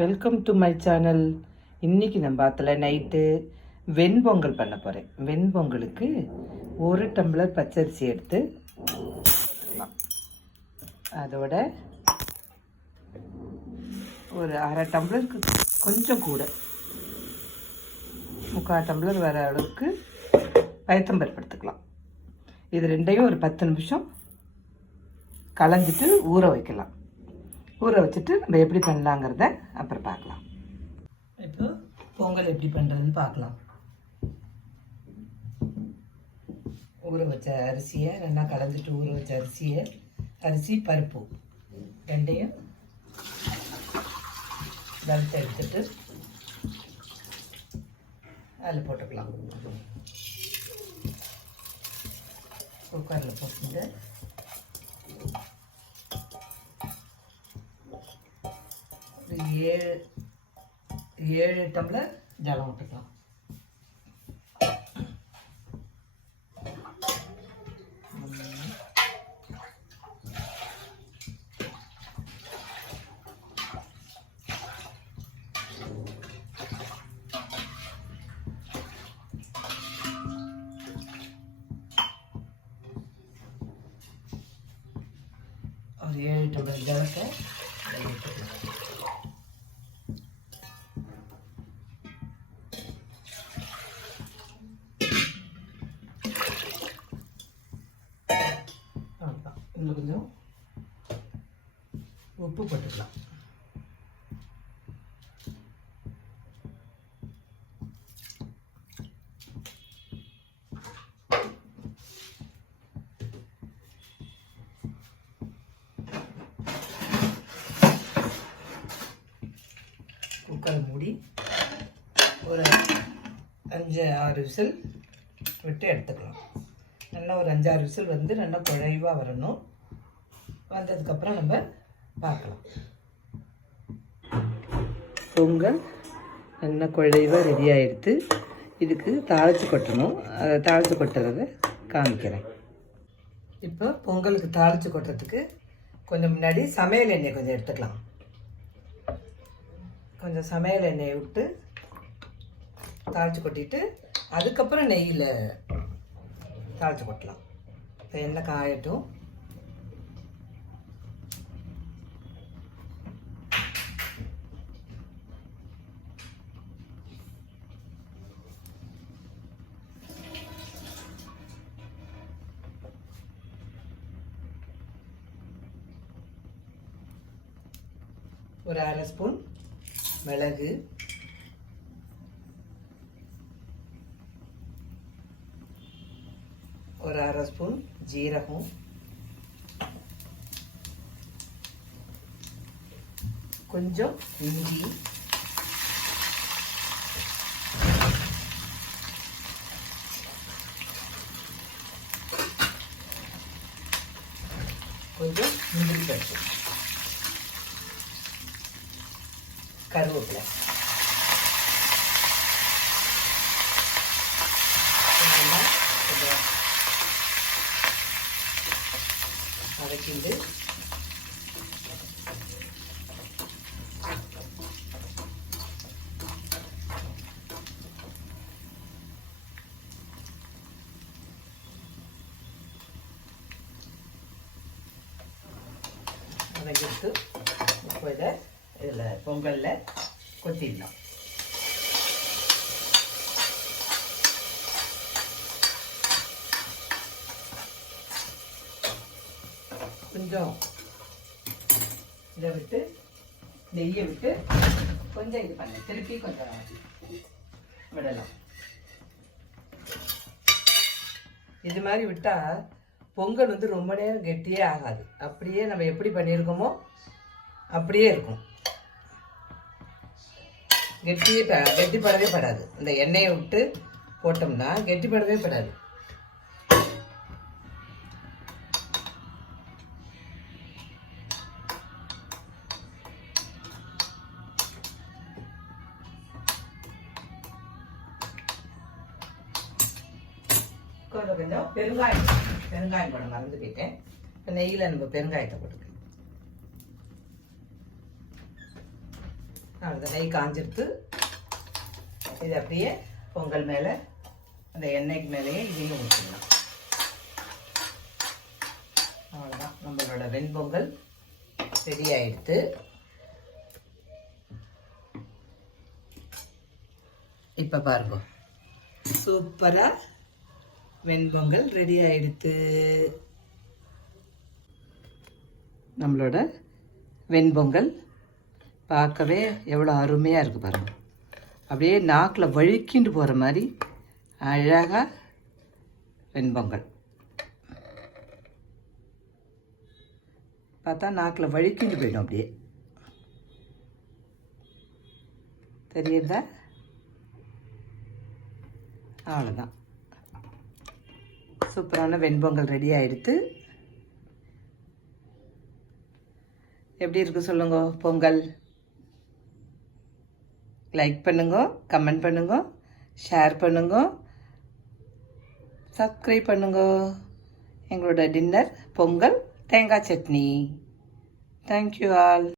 Welcome to my channel. இன்றைக்கி நம்ம பாத்தில் நைட்டு வெண்பொங்கல் பண்ண போகிறேன். வெண்பொங்கலுக்கு 1 டம்ளர் பச்சரிசி எடுத்து அதோட ஒரு அரை டம்ளருக்கு கொஞ்சம் கூட 3/4 டம்ளர் வர அளவுக்கு பயத்தம்பருப்பு எடுத்துக்கலாம். இது ரெண்டையும் ஒரு 10 நிமிஷம் களைஞ்சிட்டு ஊற வைக்கலாம். ஊற வச்சுட்டு நம்ம எப்படி பண்ணலாங்கிறத அப்புறம் பார்க்கலாம். இப்போ பொங்கல் எப்படி பண்ணுறதுன்னு பார்க்கலாம். ஊற வச்ச அரிசியை ரெண்டா கலந்துட்டு ஊற வச்ச அரிசி பருப்பு ரெண்டையும் வறுத்து எடுத்துட்டு அதில் போட்டுக்கலாம். குக்கரில் போட்டு 7 டம்ளர் ஜலம் விட்டுக்கலாம். ஒரு 7 டம்ளர் ஜலத்தை விட்டுக்கலாம். இன்னும் கொஞ்சம் உப்பு போட்டுக்கலாம். குக்கரை மூடி ஒரு 5-6 விசில் விட்டு எடுத்துக்கலாம். நல்லா ஒரு 5-6 விசில் வந்து நல்லா குழைவாக வரணும். வந்ததுக்கப்புறம் நம்ம பார்க்கலாம். பொங்கல் நல்லா குழைவாக ரெடி ஆகிடுது. இதுக்கு தாளித்து கொட்டணும். அதை தாளித்து கொட்டுறதை காமிக்கிறேன். இப்போ பொங்கலுக்கு தாளித்து கொட்டுறதுக்கு கொஞ்சம் முன்னாடி சமையல் எண்ணெய் கொஞ்சம் எடுத்துக்கலாம். கொஞ்சம் சமையல் எண்ணெயை விட்டு தாளித்து கொட்டிட்டு அதுக்கப்புறம் நெய்யில் தாளித்து கொட்டலாம். இப்போ எண்ணெய் காயட்டும். ஒரு 1/2 ஸ்பூன் மிளகு, ஒரு 1/2 ஸ்பூன் ஜீரகம், கொஞ்சம் இஞ்சி, கொஞ்சம் முந்திரி பருப்பு, கருவேப்பிலை, கொஞ்சம் வதக்கிண்டு வதக்கிட்டு இப்போ இதில் பொங்கலில் கொட்டிடலாம். கொஞ்சம் இதை விட்டு நெய்யை விட்டு கொஞ்சம் இது பண்ண திருப்பி கொஞ்சம் விடலாம். இது மாதிரி விட்டால் பொங்கல் வந்து ரொம்ப நேரம் கெட்டியே ஆகாது. அப்படியே நம்ம எப்படி பண்ணியிருக்கோமோ அப்படியே இருக்கும். கெட்டிப்படவே படாது. இந்த எண்ணெயை விட்டு போட்டோம்னா கெட்டிப்படவே படாது. கொஞ்சம் பெருங்காயம் போட மறந்து போயிட்டேன். நெய்யில் நம்ம பெருங்காயத்தை போட்டுக்கலாம். அவ்வளோதான், நெய் காஞ்சிருத்து. இது அப்படியே பொங்கல் மேலே அந்த எண்ணெய்க்கு மேலேயே இதையும் ஊற்றிடலாம். அவ்வளோதான், நம்மளோட வெண்பொங்கல் ரெடி ஆகிடுது. இப்போ பாருங்க, சூப்பராக வெண்பொங்கல் ரெடி ஆகிடுது. நம்மளோட வெண்பொங்கல் பார்க்கவே எவ்வளோ அருமையாக இருக்குது பாருங்கள். அப்படியே நாக்கில் வழுக்கிண்டு போகிற மாதிரி அழகாக வெண்பொங்கல் பார்த்தா நாக்கில் வழுக்கிண்டு போயிடும். அப்படியே தெரியுதா? அவ்வளோதான், சூப்பரான வெண்பொங்கல் ரெடி ஆகிடுது. எப்படி இருக்கு சொல்லுங்க பொங்கல்? லைக் பண்ணுங்க, கமெண்ட் பண்ணுங்க, ஷேர் பண்ணுங்க, சப்ஸ்கிரைப் பண்ணுங்க. எங்களோட டின்னர் பொங்கல் தேங்காய் சட்னி. Thank you all.